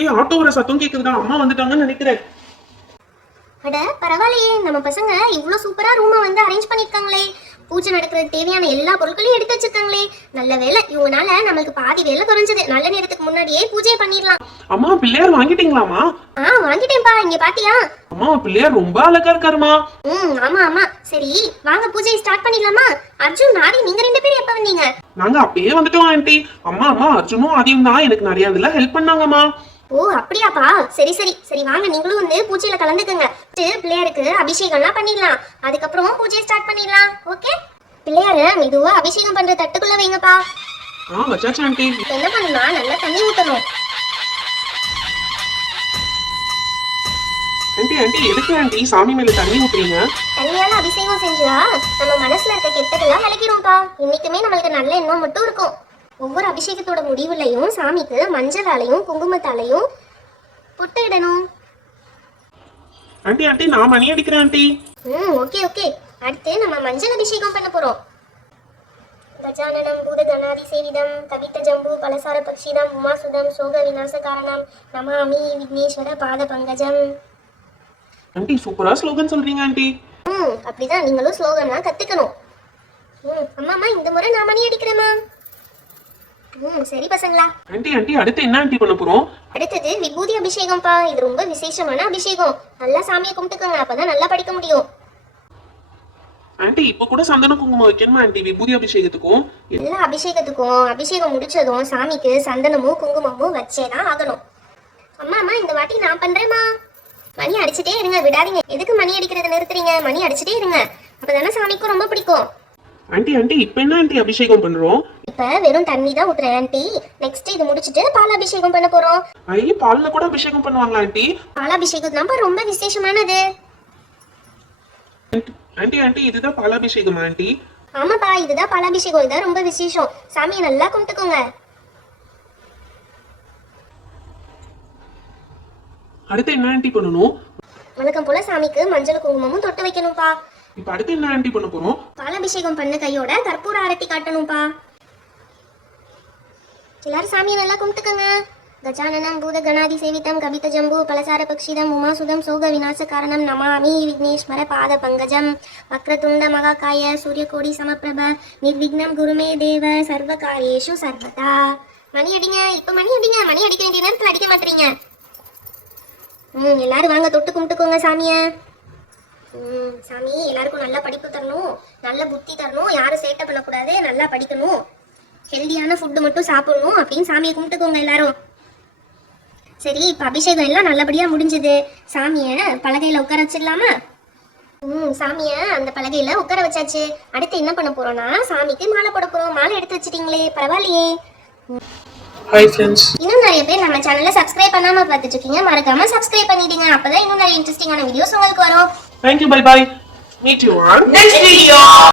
ஏய் ஆட்டோ வர சத்தம் கேக்குதுடா, அம்மா வந்துட்டாங்கன்னு நினைக்கிறேன். அட பரவாயில்லையே, நம்ம பசங்க இவ்வளவு சூப்பரா ரூமை வந்து அரேஞ்ச் பண்ணிருக்காங்களே. பூஜை நடக்கிறதுக்கு தேவையான எல்லா பொருட்களையும் எடுத்து வச்சிருக்காங்களே. நல்ல வேலை, இவங்கனால நம்மளுக்கு பாதி வேலை குறைஞ்சது. நல்ல நேரத்துக்கு முன்னாடியே பூஜையை பண்ணிடலாம். அம்மா பிள்ளையார் வாங்கிட்டீங்களாமா? வாங்கிட்டேன்பா, இங்க பாத்தியா? அம்மா பிள்ளையார் ரொம்ப அழகா இருக்காருமா. ஆமா ஆமா. சரி வாங்க பூஜையை ஸ்டார்ட் பண்ணிடலாமா? அர்ஜுன் ஆதி நீங்க 2 பேரும் எப்ப வந்தீங்க? நாங்க அப்பயே வந்துட்டோம் ஆண்டி. அம்மா அர்ஜுனும் ஆதியும் தான் எனக்கு நிறைய இதுல ஹெல்ப் பண்ணாங்கம்மா. ஓ அப்படியாப்பா, சரி சரி சரி வாங்க நீங்களும் வந்து பூஜையில கலந்துக்குங்க. பிள்ளையாருக்கு அபிஷேகம்லாம் பண்ணிடலாம், அதுக்கப்புறம் பூஜையை ஸ்டார்ட் பண்ணிடலாம். ஓகே, பிள்ளையார மெதுவா அபிஷேகம் பண்ற தட்டுக்குள்ள வைங்கப்பா. வச்சாச்சு ஆண்டி. என்ன பண்ணா, நல்லா தண்ணி ஊத்தணும். ஆண்டி ஆண்டி எதுக்கு ஆண்டி சாமி மேல தண்ணி ஊத்துறீங்க? தண்ணியால அபிஷேகம் செஞ்சா நம்ம மனசுல இருக்க கெட்டதெல்லாம் விலகிடும்பா. இன்னைக்குமே நம்மளுக்கு நல்ல எண்ணம் மட்டும் இருக்கும். ஒவ்வொரு அபிஷேகத்தோட முடிவுலையும் சாமிக்கு மஞ்சளாலையும் குங்குமத்தாலையும் பொட்டு இடணும். ஆண்டி ஆண்டி நான் மணி அடிக்கிறேன் ஆண்டி. Okay okay. அடுத்து நம்ம மஞ்சள் அபிஷேகம் பண்ண போறோம். கஜானனம் பூத கணாதி சேவிதம் கவித ஜம்பு பலசார பக்ஷிதம் உமாசுதம் சோக விநாச காரணம் நமாமி விக்னேஸ்வர பாத பங்கஜம். ஆண்டி சூப்பரா ஸ்லோகன் சொல்றீங்க ஆண்டி. அப்படிதான் நீங்களும் ஸ்லோகனா கத்துக்கணும். அம்மா இந்த முறை நான் மணி அடிக்கிறேமா. சரி பசங்களா. ஆண்டி ஆண்டி அடுத்து என்ன ஆண்டி பண்ண போறோம்? அடுத்தது விபூதி அபிஷேகம்ப்பா. இது ரொம்ப விசேஷமான அபிஷேகம். நல்லா சாமியை கும்பிட்டுக்கோங்க, அப்பதான் நல்லா படிக்க முடியும். ஆண்டி இப்ப கூட சந்தன குங்குமம் வைக்கணுமா ஆண்டி விபூதி அபிஷேகத்துக்கும்? எல்லா அபிஷேகத்துக்கும் அபிஷேகம் முடிச்சதும் சாமிக்கு சந்தனமும் குங்குமமும் வச்சேதான் ஆகணும். அம்மா இந்த வாட்டி நான் பண்றேம்மா. மணி அடிச்சுட்டே இருங்க, விடாதீங்க. எதுக்கு மணி அடிக்கிறத நிறுத்துறீங்க? மணி அடிச்சுட்டே இருங்க, அப்பதானே சாமிக்கும் ரொம்ப பிடிக்கும். ஆண்டி ஆண்டி இப்ப என்ன ஆண்டி அபிஷேகம் பண்றோம்? இப்ப வெறும் தண்ணி தான் ஊத்துறேன் ஆண்டி. நெக்ஸ்ட் இது முடிச்சிட்டு பால் அபிஷேகம் பண்ண போறோம். ஐயே பால்ல கூட அபிஷேகம் பண்ணுவாங்களா ஆண்டி? பால் அபிஷேகம் தான் ரொம்ப விசேஷமானது. ஆண்டி ஆண்டி இதுதான் பால் அபிஷேகமா ஆண்டி? ஆமாப்பா, இதுதான் பால் அபிஷேகம். இதான் ரொம்ப விசேஷம். சாமியை நல்லா கும்பிட்டுக்கோங்க. அடுத்து என்ன ஆண்டி பண்ணணும்? வணக்கம் போல சாமிக்கு மஞ்சள் குங்குமமும் தொட்டு வைக்கணும்பா. இப்ப அடுத்து என்ன ஆண்டி பண்ண போறோம்? பாலாபிஷேகம் பண்ண கையோட கற்பூர ஆரத்தி காட்டணும்பா. எல்லாரும் சாமியை நல்லா கும்பிட்டுக்கங்க. கஜானனம் பூத கணாதி சேவிதம் கவித ஜம்பு பலசார பக்ஷிதம் உமாசுதம் சோக விநாச காரணம் நமாமி விக்னேஸ்வர பாத பங்கஜம் வக்ரதுண்ட மகாகாய சூரியகோடி சமப்பிரப நிர்விக்னம் குருமே தேவ சர்வ காரியேஷு சர்வதா. மணி அடிங்க, இப்ப மணி அடிங்க. மணி அடிக்க வேண்டிய நேரத்தில் அடிக்க மாட்டீங்க. எல்லாரும் வாங்க தொட்டு கும்பிட்டுக்கோங்க சாமிய. சாமி எல்லாருக்கும் நல்ல படிப்பு தரணும், நல்ல புத்தி தரணும், யாரும் சேட்டை பண்ணக்கூடாது, நல்லா படிக்கணும், ஹெல்தியான ஃபுட்டு மட்டும் சாப்பிடணும் அப்படின்னு சாமியை கும்பிட்டுக்கோங்க எல்லாரும். சரி இப்போ அபிஷேகம் எல்லாம் நல்லபடியா முடிஞ்சது. சாமியை பலகையில உட்கார வச்சிடலாமா? சாமியை அந்த பலகையில உட்கார வச்சாச்சு. அடுத்து என்ன பண்ண போறோம்னா சாமிக்கு மாலை போட போறோம். மாலை எடுத்து வச்சிட்டீங்களே, பரவாயில்லையே. Hi friends. இன்னும் நிறைய பேர் நம்ம சேனலை சப்ஸ்கிரைப் பண்ணாம பார்த்துட்டு இருக்கீங்க. மறக்காம சப்ஸ்கிரைப் பண்ணிடுங்க, அப்பதான் இன்னும் நிறைய இன்ட்ரெஸ்டிங்கான வீடியோஸ் உங்களுக்கு வரும். Thank you, bye bye. Meet you on next video.